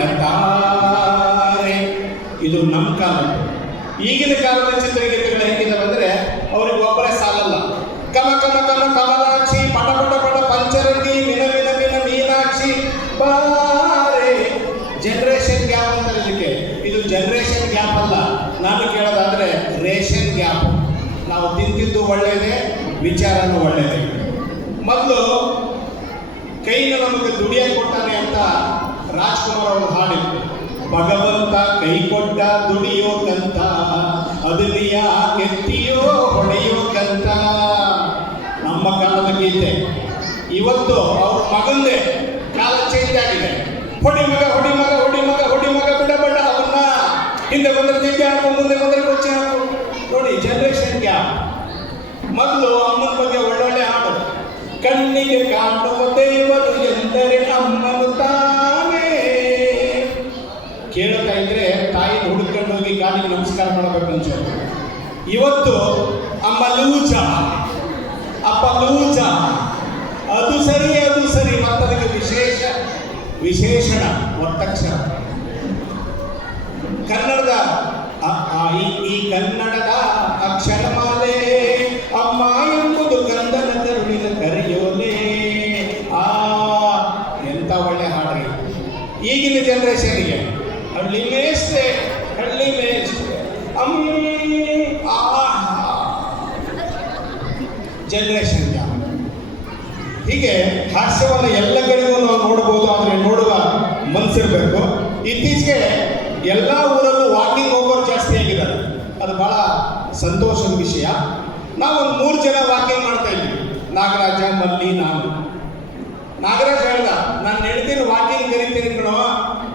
ಹೇಳತಾರೆ. ಇದು ನಮ್ಮ ಕಾಲದ್ದು. ಈಗಿನ ಕಾಲದ ಚಿತ್ರಗೀತೆಗಳು ಹೇಗಿದ್ದಾವೆ ಅಂದರೆ ಅವ್ರಿಗೆ ಒಬ್ಬರೇ ಸಾಲಲ್ಲ. ಕಮ ಕಮ ಕಮ ಕಮಲಾಕ್ಷಿ, ಪಟ ಪಟ ಪಟ ಪಂಚರಂಗಿ, ಮಿನ ಮಿನ ಮಿನ ಮೀನಾಕ್ಷಿ ಬಾರೆ. ಜನರೇಷನ್ ಗ್ಯಾಪ್ ಅಂತ ಇದಕ್ಕೆ. ಇದು ಜನರೇಷನ್ ಗ್ಯಾಪ್ ಅಲ್ಲ, ನಾನು ಕೇಳೋದಾದ್ರೆ ರೇಷನ್ ಗ್ಯಾಪ್. ನಾವು ತಿಂತಿದ್ದು ಒಳ್ಳೆಯದೇ, ವಿಚಾರನೂ ಒಳ್ಳೆಯದೇ. ಮೊದಲು ಕೈನ ನಮಗೆ ದುಡಿಯಕ್ಕೆ ಕೊಟ್ಟಾನೆ ಅಂತ ರಾಜ್ಕುಮಾರ್ ಅವರು ಹಾಡಿದ್ರು. ಭಗವಂತ ಕೈ ಕೊಟ್ಟ ದುಡಿಯೋಕಂತ, ಅದನ್ನ ಯಾಕೆತ್ತಿಯೋ ಹೊಡೆಯೋಕಂತ. ನಮ್ಮ ಕಾಲದ ಗೀತೆ. ಇವತ್ತು ಅವ್ರ ಮಗಂದೇ ಕಾಲ ಚೇಂಜ್ ಆಗಿದೆ. ಹೊಡಿ ಮಗ ಹೊಡಿ ಮಗ ಹೊಡಿ ಮಗ ಹೊಡಿ ಮಗ ಬಿಡಬೇಡ ಅವನ್ನ, ಹಿಂದೆ ಬಂದ್ರೆ ನಿದ್ದೆ ಹಾಕು, ಮುಂದೆ ಬಂದ್ರೆ ಕೊಚ್ಚೆ ಹಾಕು. ನೋಡಿ ಜನರೇಷನ್ ಗ್ಯಾಪ್. ಮೊದಲು ಅಮ್ಮನ ಬಗ್ಗೆ ಒಳ್ಳೊಳ್ಳೆ ಹಾಡು. ಕಣ್ಣಿಗೆ ಕಾಣುವ ದೇವರು ಎಂದರೆ ಅಮ್ಮನು ತಾನೇ. ಕೇಳ್ತಾ ಇದ್ರೆ ತಾಯಿ ಹುಡುಕೊಂಡು ಹೋಗಿ ಕಾಲಿಗೆ ನಮಸ್ಕಾರ ಮಾಡಬೇಕು ಅನ್ಸೋದು. ಇವತ್ತು ಅಮ್ಮ ಲೂಜ, ಅಪ್ಪ ಲೂಜ, ಅದು ಸರಿ ಅದು ಸರಿ. ಮತ್ತದಕ್ಕೆ ವಿಶೇಷಣ ಒತ್ತಕ್ಷರ. ಕನ್ನಡದ ಈ ಕನ್ನಡದ ಅಕ್ಷರಮಾಲೆ ಅಮ್ಮ ಎಂಬುದು ಕಂದನ ಕರುಣಿನ ಕರೆಯೋಲೆ. ಎಂತ ಒಳ್ಳೆ ಹಾಡು. ಈಗಿನ ಜನರೇಷನ್ಗೆ ಹಳ್ಳಿ ಮೇಷ್ಟ್ರೆ ಹಳ್ಳಿ ಮೇಷ್ಟ್ರೆ ಜನರೇಷನ್. ಹೀಗೆ ಹಾಸ್ಯವನ್ನು ಎಲ್ಲ ಕಡೆಗೂ ನಾವು ನೋಡಬಹುದು, ಆದರೆ ನೋಡುವ ಮನಸ್ಸಿರಬೇಕು. ಇತ್ತೀಚೆಗೆ ಎಲ್ಲ ಊರಲ್ಲೂ ವಾಕಿಂಗ್ ಹೋಗೋರು ಜಾಸ್ತಿ ಆಗಿದ್ದಾರೆ. ಅದು ಬಹಳ ಸಂತೋಷದ ವಿಷಯ. ನಾವೊಂದು 3 ಜನ ವಾಕಿಂಗ್ ಮಾಡ್ತಾ ಇದ್ವಿ. ನಾಗರಾಜ, ಮಲ್ಲಿ, ನಾನು. ನಾಗರಾಜ್ ಹೇಳ್ದ, ನಾನು ಹೇಳ್ತೀನಿ ವಾಕಿಂಗ್ ಕರಿತೀನಿ ಕಣೋ,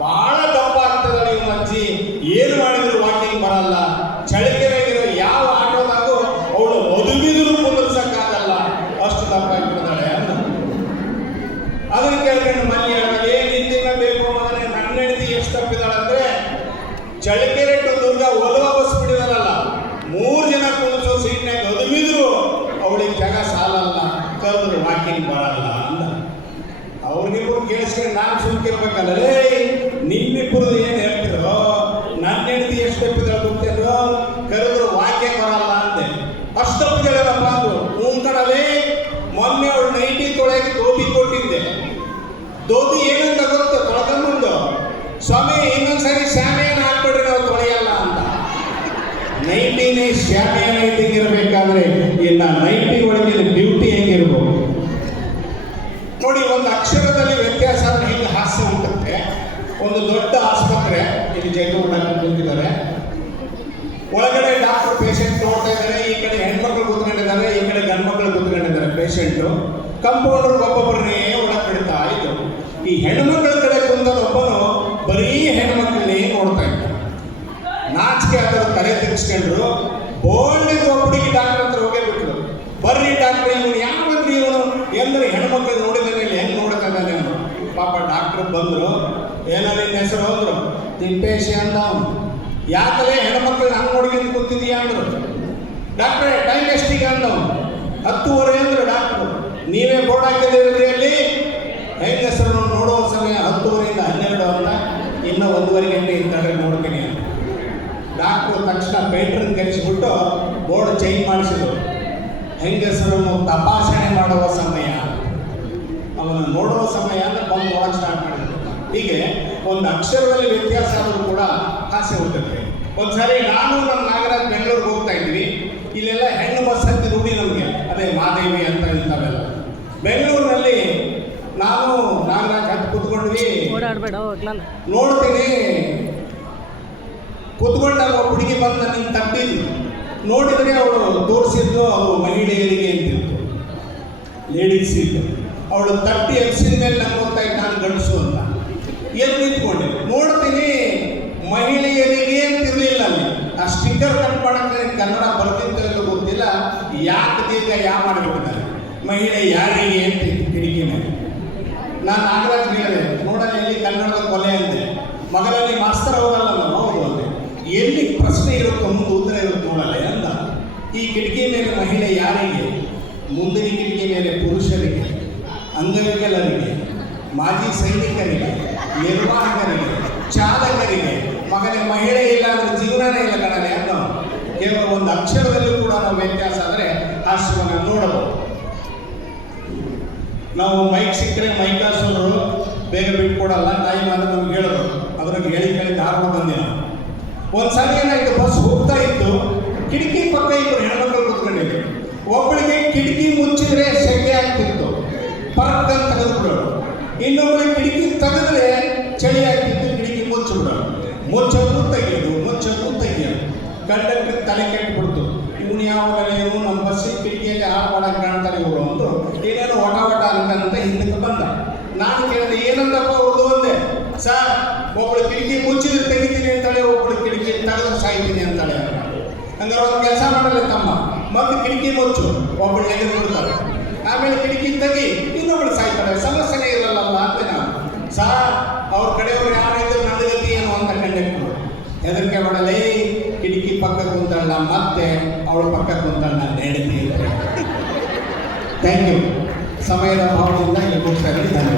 ಭಾಳ ದಪ್ಪ ಆಗ್ತದೆ ನೀವು ಅಜ್ಜಿ, ಏನು ಮಾಡಿದ್ರು ವಾಕಿಂಗ್ ಬರಲ್ಲ. ಚಳಿಕೆರೆಗಿರೋ ಯಾವ ಆಟೋದಾಗೂ ಅವಳು ಮದುವಿದ್ರು ಕುಂದಿರ್ಸಕ್ಕಾಗಲ್ಲ, ಅಷ್ಟು ದಪ್ಪ ಆಗಿಬಿಡ್ತಾಳೆ ಅಂತ. ಅದನ್ನು ಕೇಳ್ಕೊಂಡು ಮಲ್ಲಿ ಹೇಳ್ದ, ಏನು ತಿನ್ನಬೇಕು ಮಗನೇ, ನನ್ನ ಹೆಂಡತಿ ಎಷ್ಟು ತಪ್ಪಿದಾಳಂದ್ರೆ ಚಳಿಕೆರೆ ಟು ದುರ್ಗ ಒಲವ ಬಸ್ ಬಿಡಿದಾರಲ್ಲ, 3 ಜನ ಕುಂದಿಸೋ ಸೀಟ್ನಾಗ ಒದಗಿದ್ರು ಅವಳಿಗೆ ಜಾಗ ಸಾಲಲ್ಲ, ಕರೆದ್ರು ವಾಕಿಂಗ್ ಬರಲ್ಲ ಅಂದ. ಅವ್ರಿಗಿಬ್ರು ಕೇಳಿಸ್ಕೊಂಡು ನಾನು ಸುಮ್ಕಿರ್ಬೇಕಲ್ಲ. ನಿಮ್ಮಿಬ್ಬರದು ಏನು ಹೇಳ್ತಿರೋ, ನನ್ನ ಹೆಂಡತಿ ಎಷ್ಟು ತಪ್ಪಿದ್ರೆ ಗೊತ್ತೇನೋ, ಕರೆದ್ರು ವಾಕ್ಯ ಬರಲ್ಲ ಅಂದೆ. ಅಷ್ಟು ತಪ್ಪಿದಾಳಪ್ಪ ಅಂದ್ರು. ಕಣವೇ ಮೊನ್ನೆ ಅವಳು ನೈಟಿ ತೊಳೆಗೆ ದೋತಿ ಕೊಟ್ಟಿದ್ದೆ. ದೋತಿ ಏನಂತ ಗೊತ್ತು ತೊಳ್ಕೊಂಡ್ಬಂದು, ಸ್ವಾಮಿ ಇನ್ನೊಂದ್ಸರಿ ಶಾಮಿಯಾನ ಹಾಕ್ಬಿಡ್ರಿ ನಾವು ತೊಳೆಯಲ್ಲ ಅಂತ. ನೈಟಿನೇ ಶಾಮಿಯಾನ ಇಟ್ಟಿಗಿರ್ಬೇಕಾದ್ರೆ ಇನ್ನು ನೈಟಿ ಒಳಗಿನ ಬ್ಯೂಟಿ ಹೆಂಗಿರ್ಬೋದು ನೋಡಿ. ಒಂದು ಅಕ್ಷರದಲ್ಲಿ ವ್ಯತ್ಯಾಸ ಅಂದ್ರೆ ಹೇಗೆ ಹಾಸ್ಯ ಉಂಟಂತೆ. ಒಂದು ದೊಡ್ಡ ಆಸ್ಪತ್ರೆ, ಇಲ್ಲಿ ಜೈಪುರ ಡಾಕ್ಟರ್ ಕೂತಿದ್ದಾರೆ, ಒಳಗಡೆ ಡಾಕ್ಟರ್ ಪೇಷಂಟ್ ನೋಡ್ತಾ ಇದ್ದಾರೆ. ಈ ಕಡೆ ಹೆಣ್ಮಕ್ಳು ಕೂತ್ಕೊಂಡಿದ್ದಾರೆ, ಈ ಕಡೆ ಗಂಡು ಮಕ್ಕಳು ಕೂತ್ಕೊಂಡಿದ್ದಾರೆ ಪೇಷಂಟು. ಕಂಪೌಂಡರ್ ಒಬ್ಬೊಬ್ಬರನ್ನೇ ಒಳಗೆ ಬಿಡ್ತಾ ಇದ್ರು. ಈ ಹೆಣ್ಮಕ್ಳ ಕಡೆ ಕುಂದೊಬ್ಬನು ಬರೀ ಹೆಣ್ಮಕ್ಳನ್ನೇ ನೋಡ್ತಾ ಇದ್ದ. ನಾಚಿಕೆ ಅದರ ತಲೆ ತಿರ್ಸ್ಕೊಂಡ್ರು. ಬೋಲ್ಡಿಗೆ ಒಬ್ಬಡಿಗೆ ಡಾಕ್ಟರ್ ಹತ್ರ ಹೋಗೇ ಬಿಟ್ರು. ಬರ್ರಿ ಡಾಕ್ಟರ್, ಇವನು ಯಾವಂದ್ರಿ ಇವನು ಎಂದ್ರೆ ಹೆಣ್ಮಕ್ಳು ನೋಡಿದ ಮೇಲೆ ಹೆಂಗೆ ನೋಡ್ತಾ ಇದ್ದಾನೆ ಅವನು. ಪಾಪ ಡಾಕ್ಟರ್ ಬಂದರು. ಏನೋ ನಿನ್ನ ಹೆಸರು ಅಂದರು. ತಿಪ್ಪೇಶಿ ಅಂತ ಅವನು. ಯಾಕಲೇ ಹೆಣ್ಮಕ್ಳು ಹಂಗೆ ನೋಡ್ಕೊಂಡು ಕೂತಿದೀಯಾ ಅಂದರು. ಡಾಕ್ಟ್ರೇ ಟೈಮ್ ಎಷ್ಟಿಗೆ ಅಂದವನು. 10:30 ಅಂದರು ಡಾಕ್ಟ್ರು. ನೀವೇ ಬೋರ್ಡ್ ಹಾಕಿದ್ದೀರಿ ಅಲ್ಲಿ, ಹೆಂಗಸರು ನೋಡುವ ಸಮಯ 10:30 ಇಂದ 12 ಅಂತ, ಇನ್ನೂ 1:30 ಗಂಟೆ ಇರ್ತಾರೆ ನೋಡ್ತೀನಿ ಅಂತ. ಡಾಕ್ಟ್ರು ತಕ್ಷಣ ಪೇಂಟ್ರನ್ನ ಕರೆಸಿಬಿಟ್ಟು ಬೋರ್ಡ್ ಚೇಂಜ್ ಮಾಡಿಸಿದ್ರು. ಹೆಂಗಸರನ್ನು ತಪಾಸಣೆ ಮಾಡುವ ಸಮಯ, ಅವನು ನೋಡುವ ಸಮಯ ಅಂತ ಬಂದು ನೋಡೋಕೆ ಸ್ಟಾರ್ಟ್ ಮಾಡಿದ್ರು. ಹೀಗೆ ಒಂದು ಅಕ್ಷರದಲ್ಲಿ ವ್ಯತ್ಯಾಸ ಆದರೂ ಕೂಡ ಹಾಸ್ಯ ಹುಟ್ಟುತ್ತೆ. ಒಂದ್ಸರಿ ನಾನು ನಮ್ಮ ನಾಗರಾಜ್ ಬೆಂಗಳೂರಿಗೆ ಹೋಗ್ತಾ ಇದ್ವಿ. ಇಲ್ಲೆಲ್ಲ ಹೆಣ್ಣು ಬಸ್ ಹತ್ತಿ ರೂಢಿ ನಮಗೆ, ಅದೇ ಮಾದೇವಿ ಅಂತ ಇಂಥವೆಲ್ಲ. ಬೆಂಗಳೂರಿನಲ್ಲಿ ನಾನು ನಾಗರಾಜ್ ಹತ್ತಿ ಕೂತ್ಕೊಂಡ್ವಿ. ನೋಡ್ತೀನಿ ಕೂತ್ಕೊಂಡಾಗ ಒಬ್ಬ ಹುಡುಗಿ ಬಂದು ನನಗೆ ತಪ್ಪಿದ್ಲು. ನೋಡಿದರೆ ಅವಳು ತೋರಿಸಿದ್ದು ಅದು ಮಹಿಳೆಯರಿಗೆ ಅಂತಿತ್ತು, ಲೇಡೀಸ್ ಇತ್ತು. ಅವಳು ತಟ್ಟಿ ಎಬ್ಸಿದ ಮೇಲೆ ನಂಗೆ ಗೊತ್ತಾಯ್ತು ನಾನು ಗಂಡಸು ಅಂತ. ಎಲ್ಲಿ ನಿಂತ್ಕೊಂಡೆ ನೋಡ್ತೀನಿ ಮಹಿಳೆಯರಿಗೆ ಅಂತಿರಲಿಲ್ಲ ಅಲ್ಲಿ. ಆ ಸ್ಟಿಕ್ಕರ್ ಕಟ್ ಮಾಡೋಕ್ಕೆ ಕನ್ನಡ ಬರ್ತಿತ್ತು ಅಂತ ಗೊತ್ತಿಲ್ಲ. ಯಾಕೆ ದೀರ್ಘ ಯಾವ ಮಾಡಿಬಿಟ್ಟಿದ್ದಾರೆ, ಮಹಿಳೆ ಯಾರಿಗೆ ಅಂತ ಕಿಟಕಿ ಮೇಲೆ. ನಾನು ನಾಗರಾಜ್ ಹೇಳಿದೆ, ನೋಡೋಣ ಎಲ್ಲಿ ಕನ್ನಡದ ಕೊಲೆ ಅಂದೆ. ಮಗಳಲ್ಲಿ ಮಾಸ್ತರ್ ಹೋಗಲ್ಲ ನಾವು, ಹೌದು ಅಂದೆ. ಎಲ್ಲಿ ಪ್ರಶ್ನೆ ಇರುತ್ತೋ ಮುಂದೆ ಉತ್ತರ ಇರುತ್ತೆ ನೋಡಲ್ಲ ಅಂದ. ಈ ಕಿಟಕಿ ಮೇಲೆ ಮಹಿಳೆ ಯಾರಿಗೆ? ಮುಂದಿನ ಕಿಟಕಿ ಮೇಲೆ ಪುರುಷರಿಗೆ, ಅಂಗವಿಕಲರಿಗೆ, ಮಾಜಿ ಸೈನಿಕರಿಗೆ, ನಿರ್ವಾಹಕರಿಗೆ, ಅಕ್ಷರದಲ್ಲೂ ಕೂಡ ನಾವು ವ್ಯತ್ಯಾಸ ಆದರೆ ಹಾಸ್ಯವನ್ನು ನೋಡಬಹುದು. ನಾವು ಮೈಕ್ ಸಿಕ್ಕರೆ ಮೈಕಾಸರು ಬೇಗ ಬಿಟ್ಕೊಡಲ್ಲ, ಟೈಮ್ ಆದರೆ ನಮ್ಗೆ ಹೇಳೋದು, ಅದ್ರಾಗ ಹೇಳಿ ಧಾರವಾಡ ಬಂದಿಲ್ಲ. ಒಂದ್ಸಲ ಏನಾಯ್ತು, ಬಸ್ ಹೋಗ್ತಾ ಇತ್ತು, ಕಿಟಕಿ ಪಕ್ಕ ಇಬ್ಬರು ಹೆಣ್ಮಕ್ಳು ಕೂತ್ಕೊಂಡಿದ್ರು. ಒಬ್ಬಳಿಗೆ ಕಿಟಕಿ ಮುಚ್ಚಿದ್ರೆ ಸೆಕೆ ಆಗ್ತಿತ್ತು, ಪರಕ್ ಅಂತ ತೆಗೆದುಬಿಡೋರು. ಇನ್ನೊಬ್ಬಳಿಗೆ ಕಿಟಕಿ ತೆಗೆದ್ರೆ ಚಳಿ ಆಗ್ತಿತ್ತು, ಕಿಟಕಿ ಮುಚ್ಚಿಬಿಡೋರು. ಮುಚ್ಚೋದು ತೆಗಿಯೋದು, ಮುಚ್ಚೋದು ತೆಗಿಯೋದು. ಕಂಡಕ್ಟರ್ ತಲೆ ಕೆಟ್ಟುಬಿಡ್ತು. ಇವನು ಯಾವಾಗ ಇವರು ನಮ್ಮ ಬಸ್ಸಿನ ಕಿಟಕಿಯಲ್ಲಿ ಹಾಳು ಮಾಡಕ್ಕೆ ಕಾಣ್ತಾರೆ ಇವರು ಅಂತು ಏನೇನೋ ಒಟ ಅನ್ಕಂತ ಹಿಂದಕ್ಕೆ ಬಂದ. ನಾನು ಕೇಳಿದೆ, ಏನಂದಪ್ಪ ಅವ್ರದ್ದು ಅಂದೆ. ಸರ್, ಒಬ್ಬಳು ಕಿಟಕಿ ಮುಚ್ಚಿದ್ರೆ ತೆಗಿತೀನಿ ಅಂತಾಳೆ, ಒಬ್ಬಳು ಕಿಟಕಿ ತೆಗೆದ್ರೆ ಸಾಯ್ತೀನಿ ಅಂತಾಳೆ. ಹಂಗಾರೆ ಒಂದು ಕೆಲಸ ಮಾಡಲ್ಲ ತಮ್ಮ, ಮತ್ತೆ ಕಿಟಕಿ ಮುಚ್ಚು, ಒಬ್ಬಳು ನೆಗೆದು ಬಿಡ್ತಾರೆ, ಆಮೇಲೆ ಕಿಟಕಿ ತೆಗಿ, ಇನ್ನೊಬ್ಳು ಸಾಯ್ತಾರೆ, ಸಮಸ್ಯೆನೇ ಇರಲ್ಲ ಅಂತ ನಾನು. ಸರ್, ಅವ್ರ ಕಡೆಯವ್ರು ಯಾರಿದ್ರು ನನ್ನ ಗತಿ ಏನು ಅಂತ ಕಂಡಕ್ಟ್ರು ಹೆದರಿಕೆ ಮಾಡಲೇ, ಕಿಟಕಿ ಪಕ್ಕ ಕುಂತಲ್ಲ, ಮತ್ತೆ ಅವಳ ಪಕ್ಕ ಕುಂತಲ್ಲ, ನೆನಪಿ. Thank you. ಸಮಯದ ಭಾವದಿಂದ ಇಲ್ಲಿ ಮುಗಿಸ್ತಾ ಇದ್ದೀನಿ. ಧನ್ಯವಾದ.